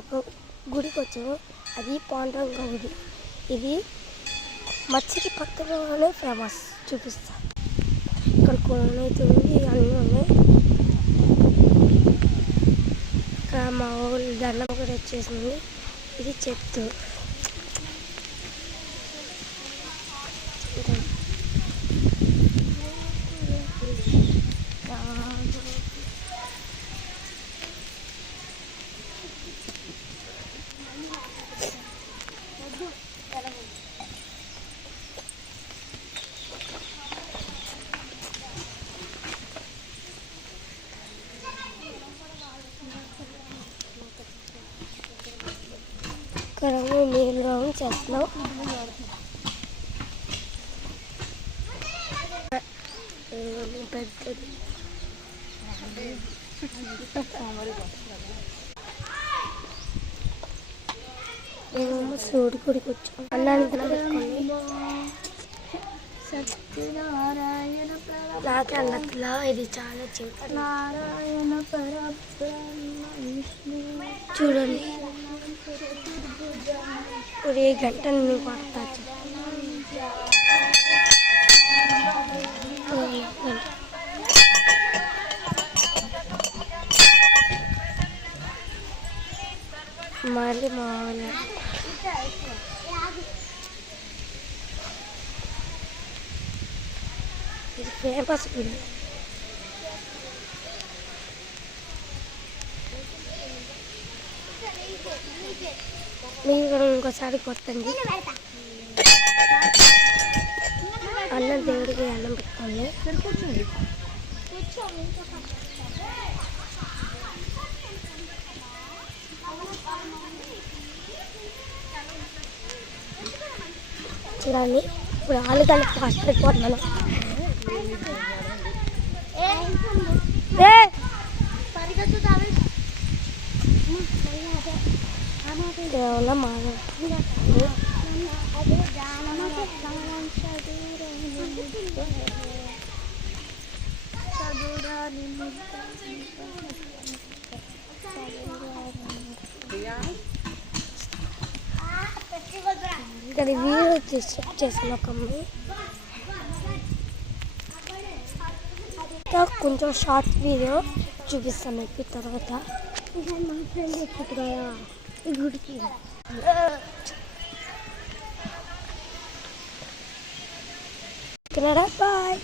ఒక గుడికి వచ్చాము. అది పాండురంగ గుడి. ఇది మత్స్యకి పక్కనే ఫేమస్. చూపిస్తా. ఇక్కడ కోనైతే ఉంది, అన్నీ ఉన్నాయి. ఇక్కడ మా ఊళ్ళు దండం కూడా వచ్చేసింది. ఇది చెట్టు. ఇక్కడ నీళ్ళు రావు చేస్తున్నాం. పెద్దది మేము శివుడి గుడికి వచ్చాం. అన్నానికి సత్యనారాయణ నాకే అన్నట్లా ఇది చాలా చిన్న నారాయణ చూడండి. ఇప్పుడు ఈ గంట నేను కొడతా. మళ్ళీ మా ఇది ఫేమస్ గుడి. మీరు కూడా ఇంకోసారి కొట్టండి. అన్నం దేవుడికి అన్నం పెట్టుకోండి. చూడండి, ఇప్పుడు ఆలుగడ్డ ఫాస్ట్ అయిపోతున్నాను. ఏమన్నా మాది ఇక్కడ వీడియో చేసిన ఒక కొంచెం షార్ట్ వీడియో చూపిస్తాను మీకు తర్వాత. మా ఫ్రెండ్ ఎక్కుతుగా ఈ గుడికి. బాయ్.